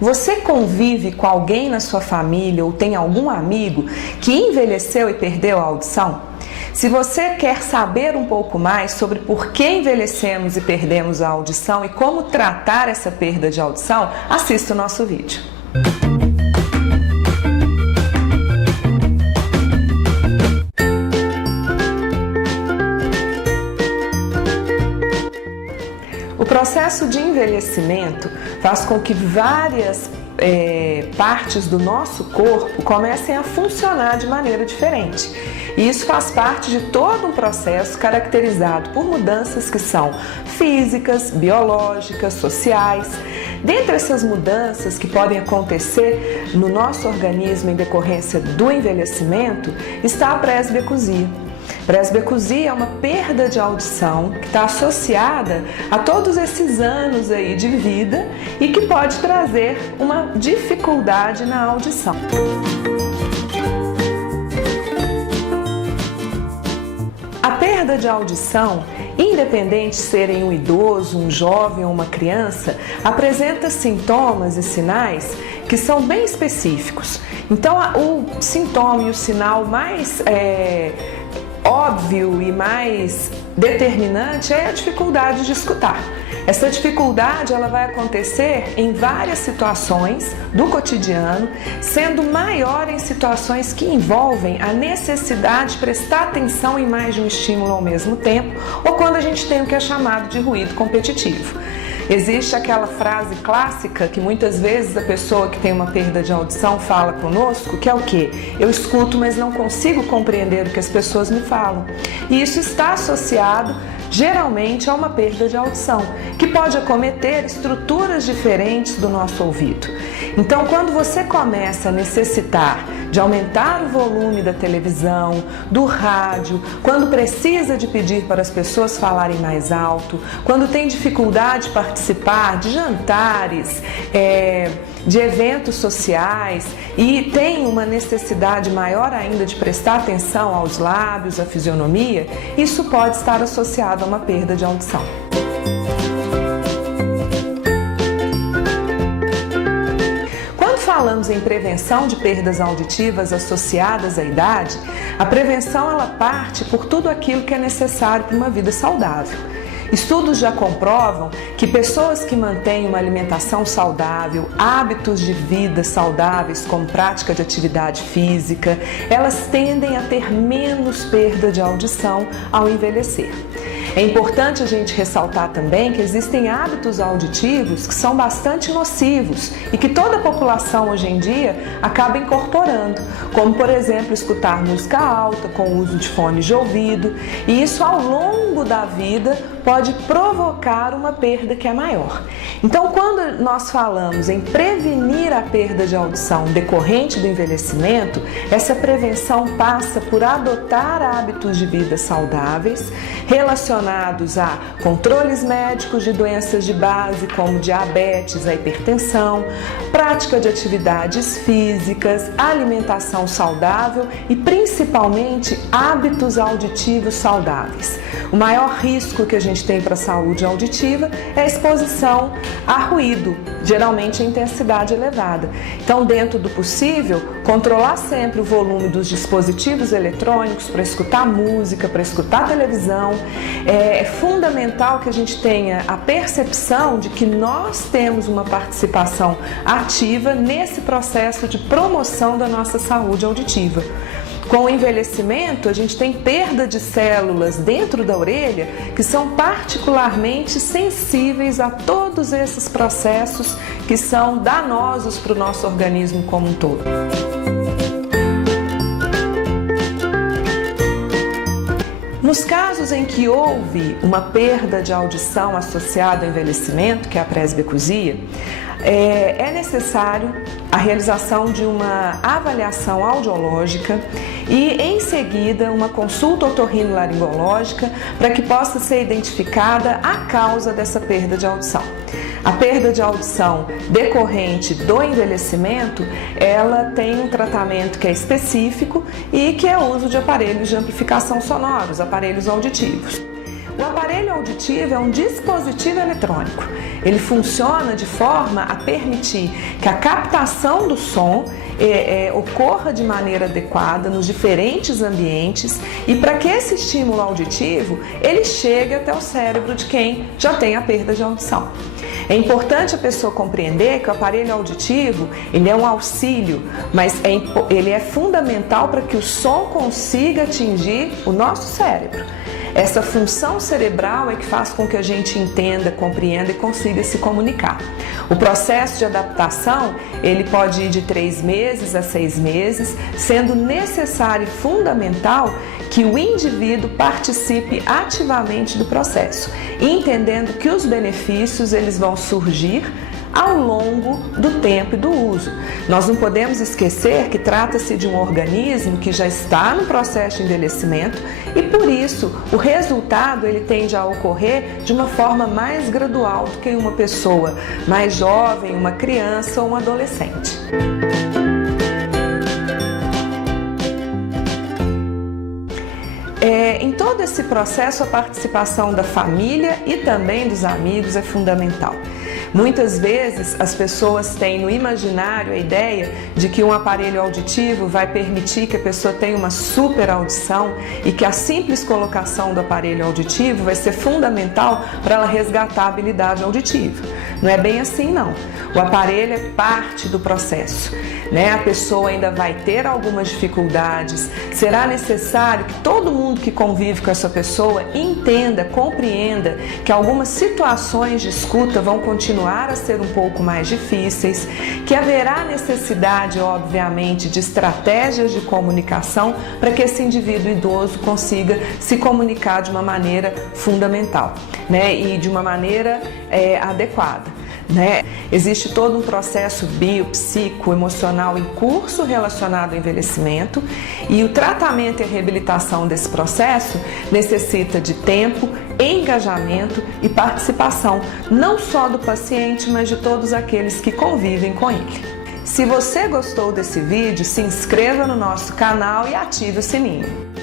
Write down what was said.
Você convive com alguém na sua família ou tem algum amigo que envelheceu e perdeu a audição? Se você quer saber um pouco mais sobre por que envelhecemos e perdemos a audição e como tratar essa perda de audição, assista o nosso vídeo. O processo de envelhecimento faz com que várias partes do nosso corpo comecem a funcionar de maneira diferente. E isso faz parte de todo um processo caracterizado por mudanças que são físicas, biológicas, sociais. Dentre essas mudanças que podem acontecer no nosso organismo em decorrência do envelhecimento está a presbiacusia. Presbiacusia é uma perda de audição que está associada a todos esses anos aí de vida e que pode trazer uma dificuldade na audição. A perda de audição, independente de serem um idoso, um jovem ou uma criança, apresenta sintomas e sinais que são bem específicos. Então, o sintoma e o sinal mais óbvio e mais determinante é a dificuldade de escutar. Essa dificuldade ela vai acontecer em várias situações do cotidiano, sendo maior em situações que envolvem a necessidade de prestar atenção em mais de um estímulo ao mesmo tempo, ou quando a gente tem o que é chamado de ruído competitivo. Existe aquela frase clássica que muitas vezes a pessoa que tem uma perda de audição fala conosco, que é o quê? Eu escuto, mas não consigo compreender o que as pessoas me falam. E isso está associado geralmente a uma perda de audição, que pode acometer estruturas diferentes do nosso ouvido. Então, quando você começa a necessitar de aumentar o volume da televisão, do rádio, quando precisa de pedir para as pessoas falarem mais alto, quando tem dificuldade de participar de jantares, de eventos sociais e tem uma necessidade maior ainda de prestar atenção aos lábios, à fisionomia, isso pode estar associado a uma perda de audição. Quando falamos em prevenção de perdas auditivas associadas à idade, a prevenção ela parte por tudo aquilo que é necessário para uma vida saudável. Estudos já comprovam que pessoas que mantêm uma alimentação saudável, hábitos de vida saudáveis como prática de atividade física, elas tendem a ter menos perda de audição ao envelhecer. É importante a gente ressaltar também que existem hábitos auditivos que são bastante nocivos e que toda a população hoje em dia acaba incorporando, como por exemplo escutar música alta com o uso de fones de ouvido, e isso ao longo da vida pode provocar uma perda que é maior. Então, quando nós falamos em prevenir a perda de audição decorrente do envelhecimento, essa prevenção passa por adotar hábitos de vida saudáveis, relacionados a controles médicos de doenças de base, como diabetes, a hipertensão, prática de atividades físicas, alimentação saudável e principalmente hábitos auditivos saudáveis. O maior risco que a gente tem para a saúde auditiva é a exposição a ruído, geralmente em intensidade elevada. Então, dentro do possível, controlar sempre o volume dos dispositivos eletrônicos para escutar música, para escutar televisão. É fundamental que a gente tenha a percepção de que nós temos uma participação ativa nesse processo de promoção da nossa saúde auditiva. Com o envelhecimento, a gente tem perda de células dentro da orelha que são particularmente sensíveis a todos esses processos que são danosos para o nosso organismo como um todo. Nos casos em que houve uma perda de audição associada ao envelhecimento, que é a presbiacusia, é necessário a realização de uma avaliação audiológica e, em seguida, uma consulta otorrinolaringológica para que possa ser identificada a causa dessa perda de audição. A perda de audição decorrente do envelhecimento, ela tem um tratamento que é específico e que é o uso de aparelhos de amplificação sonora, os aparelhos auditivos. O aparelho auditivo é um dispositivo eletrônico. Ele funciona de forma a permitir que a captação do som ocorra de maneira adequada nos diferentes ambientes e para que esse estímulo auditivo ele chegue até o cérebro de quem já tem a perda de audição. É importante a pessoa compreender que o aparelho auditivo ele é um auxílio, mas ele é fundamental para que o som consiga atingir o nosso cérebro. Essa função cerebral é que faz com que a gente entenda, compreenda e consiga se comunicar. O processo de adaptação, ele pode ir de 3 meses a 6 meses, sendo necessário e fundamental que o indivíduo participe ativamente do processo, entendendo que os benefícios eles vão surgir ao longo do tempo e do uso. Nós não podemos esquecer que trata-se de um organismo que já está no processo de envelhecimento e por isso o resultado ele tende a ocorrer de uma forma mais gradual do que em uma pessoa mais jovem, uma criança ou um adolescente. Em todo esse processo, a participação da família e também dos amigos é fundamental. Muitas vezes as pessoas têm no imaginário a ideia de que um aparelho auditivo vai permitir que a pessoa tenha uma super audição e que a simples colocação do aparelho auditivo vai ser fundamental para ela resgatar a habilidade auditiva. Não é bem assim não. O aparelho é parte do processo, né? A pessoa ainda vai ter algumas dificuldades, será necessário que todo mundo que convive com essa pessoa entenda, compreenda que algumas situações de escuta vão continuar a ser um pouco mais difíceis, que haverá necessidade, obviamente, de estratégias de comunicação para que esse indivíduo idoso consiga se comunicar de uma maneira fundamental, né? E de uma maneira adequada. Né? Existe todo um processo biopsicoemocional em curso relacionado ao envelhecimento e o tratamento e a reabilitação desse processo necessita de tempo, engajamento e participação, não só do paciente, mas de todos aqueles que convivem com ele. Se você gostou desse vídeo, se inscreva no nosso canal e ative o sininho.